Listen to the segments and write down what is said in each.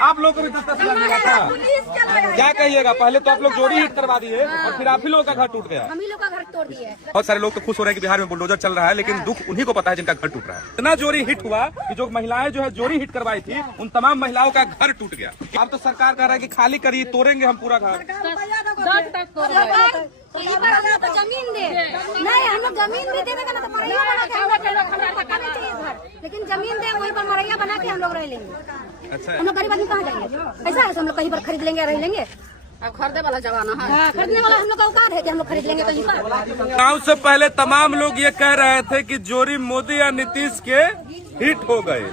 आप लोग को भी 10-10 हजार मिला था। क्या कहिएगा? पहले तो आप लोग जोड़ी हिट करवा दिए और फिर आप ही लोगों का घर टूट गया। हम ही लोग का घर तोड़ दिए। बहुत सारे लोग तो खुश हो रहे हैं कि बिहार में बुलडोजर चल रहा है, लेकिन दुख उन्हीं को पता है जिनका घर टूट रहा है। इतना जोड़ी हिट हुआ कि जो महिलाएं जो है जोड़ी हिट करवाई थी, उन तमाम महिलाओं का घर टूट गया। अब तो सरकार कह रहा है कि खाली करिए, तोड़ेंगे हम पूरा घर। तो जमीन दे नहीं, हम लोग जमीन भी देगा ना तो मरैया बना के हम लोग चाहिए घर, लेकिन जमीन दे वहीं पर मरैया बना के हम लोग रह लेंगे। अच्छा, हम लोग गरीब आदमी कहाँ जाएंगे? ऐसा है हम लोग कहीं पर खरीद लेंगे, रह लेंगे। अब खरीदने वाला जमाना है, खरीदने वाला हम लोग का औकात है कि हम लोग खरीद लेंगे कहीं पर। गाँव से पहले तमाम लोग ये कह रहे थे कि जोड़ी मोदी या नीतीश के हिट हो गए।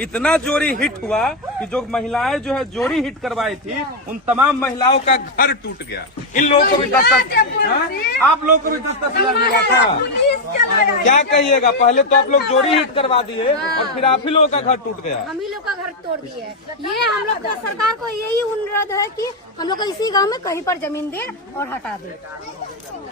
इतना जोड़ी हिट हुआ कि जो महिलाएं जो है जोड़ी हिट करवाई थी, उन तमाम महिलाओं का घर टूट गया। इन लोगों को भी 10-10, आप लोग को भी 10-10 हजार मिला था। क्या कहिएगा? पहले तो आप लोग जोड़ी हिट करवा दिए और फिर आप ही लोगों का घर टूट गया। हम ही लोग का घर तोड़ दिए। ये हम लोग का सरकार को यही अनुरोध है कि हम लोग को इसी गांव में कहीं पर जमीन दे और हटा दे,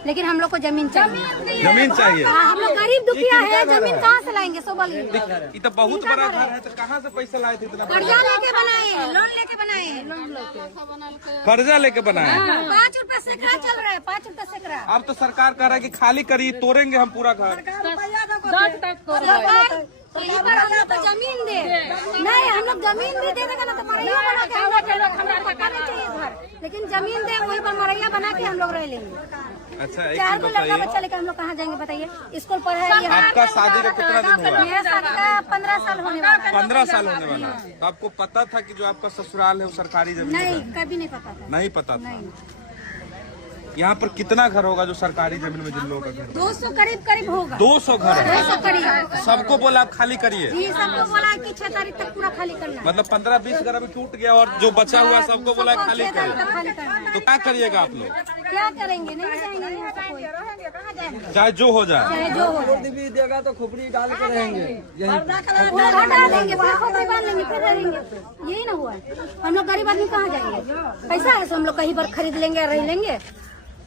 लेकिन हम लोग को जमीन चाहिए। जमीन चाहिए। हम लोग गरीब दुखिया है, जमीन कहाँ से लाएंगे? सोबल ये तो बहुत बड़ा घर है, तो कहाँ से पैसा लाए थे? इतना कर्जा लेके बनाए, लोन लेके बनाए, कर्जा लेके बनाए। 5 रुपए सैकड़ा चल रहा है, 5 रुपए सैकड़ा। अब तो सरकार कह रहा है कि खाली करिए, तोड़ेंगे हम पूरा घर। हम लोग को जमीन दे नहीं, हम लोग जमीन भी देगा ना तो मरैया बना के हम लोग चाहिए घर, लेकिन जमीन दे वहीं पर मरैया बना के हम लोग रह लेंगे। अच्छा, 4 गो लड़का बच्चा लेकर हम लोग कहाँ जाएंगे बताइए? स्कूल पढ़ाएंगे। आपका शादी का कितना दिन हुआ? मेरा शादी का 15 साल होने वाला है। 15 साल होने वाला। तो आपको पता था कि जो आपका ससुराल है वो सरकारी जमीन नहीं, है? कभी नहीं पता था। नहीं पता था। नहीं। यहाँ पर कितना घर होगा जो सरकारी जमीन में जिन लोगों का घर? 200 करीब होगा। 200 घर है। 200 करीब। सबको बोला आप खाली करिए? जी, सबको बोला कि 6 तारीख तक पूरा खाली करना है। मतलब 15-20 घर अभी टूट गया और जो बचा हुआ सबको बोला खाली 6 तारीख तक करिए। खाली करना है। तो क्या करिएगा आप लोग? क्या करेंगे? नहीं जाएंगे यहाँ से कोई। चाहे जो हो जाए। चाहे जो हो जाए। भी देगा तो खोपड़ी डाल के रहेंगे। वो हटा देंगे, खोपड़ी बांध लेंगे, फिर रहेंगे। यही ना हुआ है। हम लोग गरीब आदमी कहाँ जाएंगे? पैसा है तो हम लोग कहीं पर खरीद लेंगे, रह लेंगे।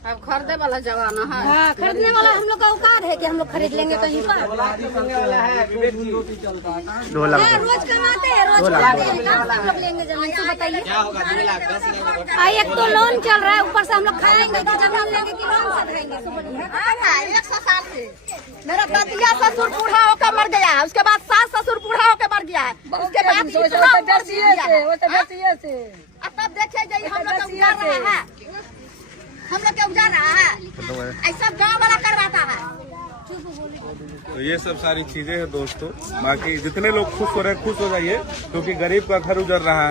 अब खरीदने वाला जमाना है। हाँ, खरीदने वाला हम लोग का औकात है कि हम लोग खरीद लेंगे कहीं पर। रोज कमाते हैं, रोज खाते हैं, कहाँ से हम लोग लेंगे जमीन? तो बताइए। एक तो लोन चल रहा है, ऊपर से हम लोग खाएंगे कि जमीन लेंगे कि लोन से खाएंगे? 100 साल से मेरा दतिया ससुर बूढ़ा होकर मर गया है, उसके बाद सास ससुर बूढ़ा होकर मर गया है, उसके बाद अब तब देखे जाइए हम लोग का उजाड़ रहा है, हम लोग के उजाड़ रहा है, ऐसा गाँव वाला करवाता है। तो ये सब सारी चीजें हैं दोस्तों। बाकी जितने लोग खुश हो रहे हैं खुश हो जाइए, क्योंकि गरीब का घर उजड़ रहा है।